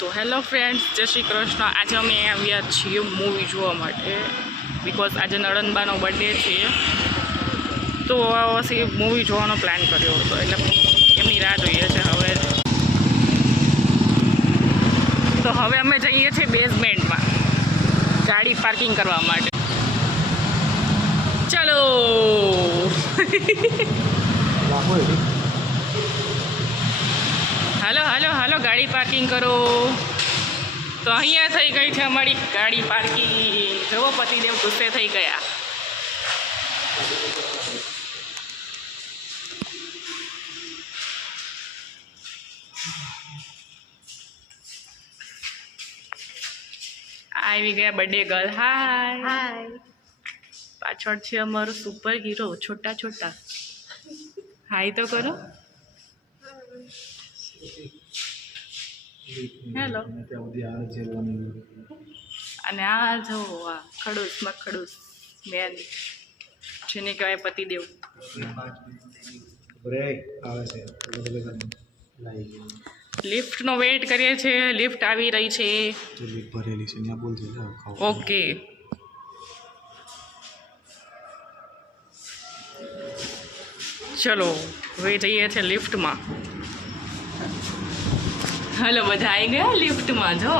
તો hello friends, જય શ્રી કૃષ્ણ. આજે અમે આવ્યા છીએ મૂવી જોવા માટે, બિકોઝ આજે નણંદબાનો બર્થડે છે. તો પછી મૂવી જોવાનો પ્લાન કર્યો હતો, એટલે એમની રાહ જોઈએ છે. હવે અમે જઈએ છીએ બેઝમેન્ટમાં ગાડી પાર્કિંગ કરવા માટે. ચલો હાલો હાલો હાલો, ગાડી પાર્કિંગ કરો. તો અહીંયા થઈ ગઈ છે અમારી ગાડી પાર્કિંગ. જવો, પતિદેવ ગુસ્સે થઈ ગયા. આવી ગયા બર્થડે ગર્લ. હાય. પાછળ છે અમારો સુપર હીરો છોટા છોટા. હાય તો કરો. હેલો. અને આ જો આ ખડૂસમાં ખડૂસ બેન, જેને કહેવાય પતિદેવ. લિફ્ટનો વેઇટ કરીએ છીએ. લિફ્ટ આવી રહી છે. ઓકે, ચલો હવે જઈએ છીએ લિફ્ટમાં. હલો, બધા આવી ગયા લિફ્ટમાં. જો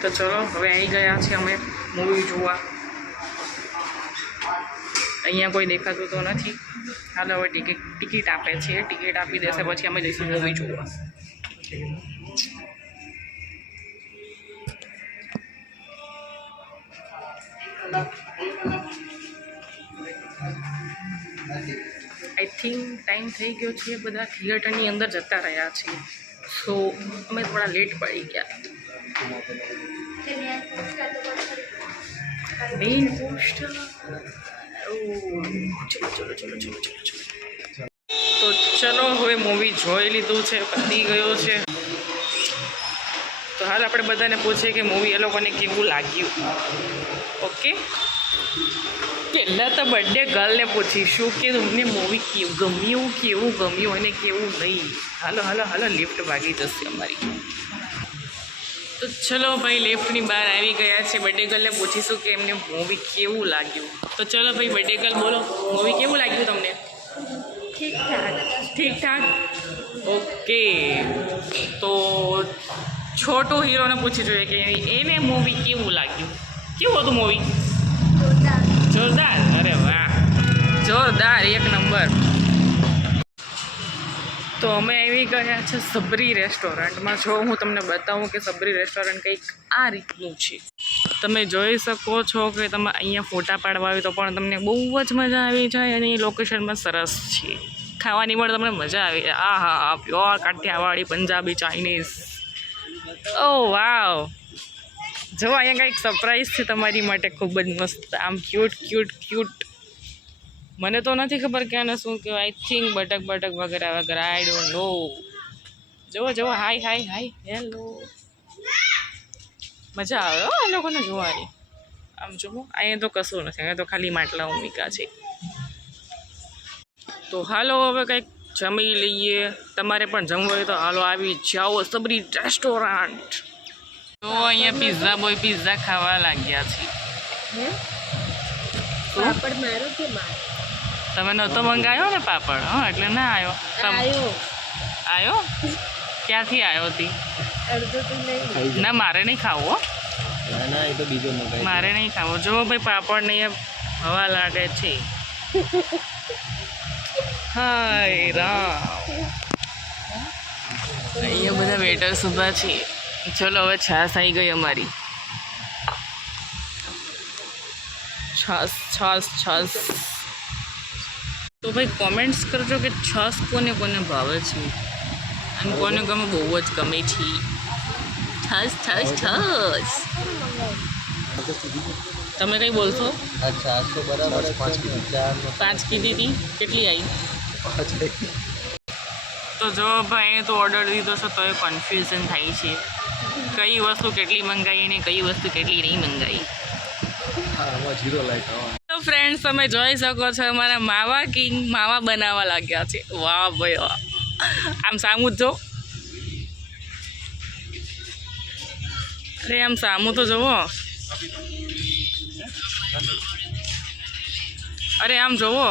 તો ચલો હવે આવી ગયા છે અમે મૂવી જોવા. અહીંયા કોઈ દેખાતું તો નથી. હાલ હવે ટિકિટ આપે છે. ટિકિટ આપી દેશે પછી અમે જઈશું મૂવી જોવા. આઈ થિંક ટાઈમ થઈ ગયો છે. બધા થિયેટરની અંદર જતા રહ્યા છે, સો અમે થોડા લેટ પડી ગયા. Main poster. તો ચલો હવે મૂવી જોઈ લીધું છે, પતી ગયો છે. તો હાલ આપણે બધાને પૂછીએ કે મૂવી એ લોકોને કેવું લાગ્યું. ઓકે, પહેલાં તો બર્થડે ગર્લને પૂછીશું કે તમને મૂવી કેવું ગમ્યું અને કેવું નહીં. હાલો હાલો હાલો, લિફ્ટ ભાગી જશે અમારી. તો ચલો ભાઈ, લિફ્ટની બહાર આવી ગયા છે. બર્થડે ગર્લને પૂછીશું કે એમને મૂવી કેવું લાગ્યું. તો ચલો ભાઈ, બર્થડે ગર્લ બોલો, મૂવી કેવું લાગ્યું તમને? ઠીકઠાક. ઓકે, તો છોટો હીરોને પૂછી જોઈએ કે એને મૂવી કેવું લાગ્યું. કેવું હતું મૂવી? જોરદાર. અરે વાહ, જોરદાર, એક નંબર. તો અમે આવી ગયા છે સબરી રેસ્ટોરન્ટમાં. જો હું તમને બતાવું કે સબરી રેસ્ટોરન્ટ કંઈક આ રીતનું છે. તમે જોઈ શકો છો કે તમે અહીંયા ફોટા પાડવા આવ્યો તો પણ તમને બહુ જ મજા આવી જાય. અને એ લોકેશનમાં સરસ છે. ખાવાની પણ તમને મજા આવી જાય. આ હા, પ્યોર કાઠિયાવાડી, પંજાબી, ચાઇનીઝ. ઓ વાવ. જો અહીંયા કંઈક સરપ્રાઈઝ છે તમારી માટે, ખૂબ જ મસ્ત. આમ ક્યુટ. મને તો નથી ખબર કે આને શું કહેવાય. આઈ થિંક બટક વગેરે આઈ ડોન્ટ નો. જુઓ હાય હેલો. મજા આવે હો આ લોકોને જોવાની. આમ જુઓ, અહીંયા તો કશું નથી. અહીંયા તો ખાલી માટલા મૂક્યા છે. તો હાલો હવે કંઈક જમી લઈએ. તમારે પણ જમવું હોય તો હાલો આવી જાઓ સબરી રેસ્ટોરન્ટ. તો અહીંયા પિઝા બોય પિઝા ખાવા લાગ્યા છે. તમે નહોતો મંગાવ્યો ને પાપડ? હા, એટલે ના આવ્યો. આવ્યો? ક્યાંથી આવ્યો હતી? ના, મારે નહીં ખાવો. મારે નહીં ખાવો. જો ભાઈ, પાપડ નહીં હવા લાગે છે. હાય રામ. અહીંયા બધા વેટર્સ ઊભા છે. ચલો હવે છાશ આવી ગઈ અમારી. છાશ. તો ભાઈ કોમેન્ટ્સ કરજો કે છાશ કોને ભાવે છે અને કોને ગમે. બહુ જ ગમે છે છાશ. તમે કંઈ બોલશો? 5 કીધી હતી. કેટલી આવી? તો જો ભાઈ, તો ઓર્ડર દીધો છે તો એ કન્ફ્યુઝન થાય છે કઈ વસ્તુ કેટલી મંગાવી ને કઈ વસ્તુ કેટલી નહીં મંગાવી. ફ્રેન્ડ્સ તમે જોઈ શકો છો અમારા માવા કિંગ માવા બનાવવા લાગ્યા છે. વાહ ભાઈ વાહ. આમ સામું જ જો. અરે આમ સામું તો જોવો. અરે આમ જોવો.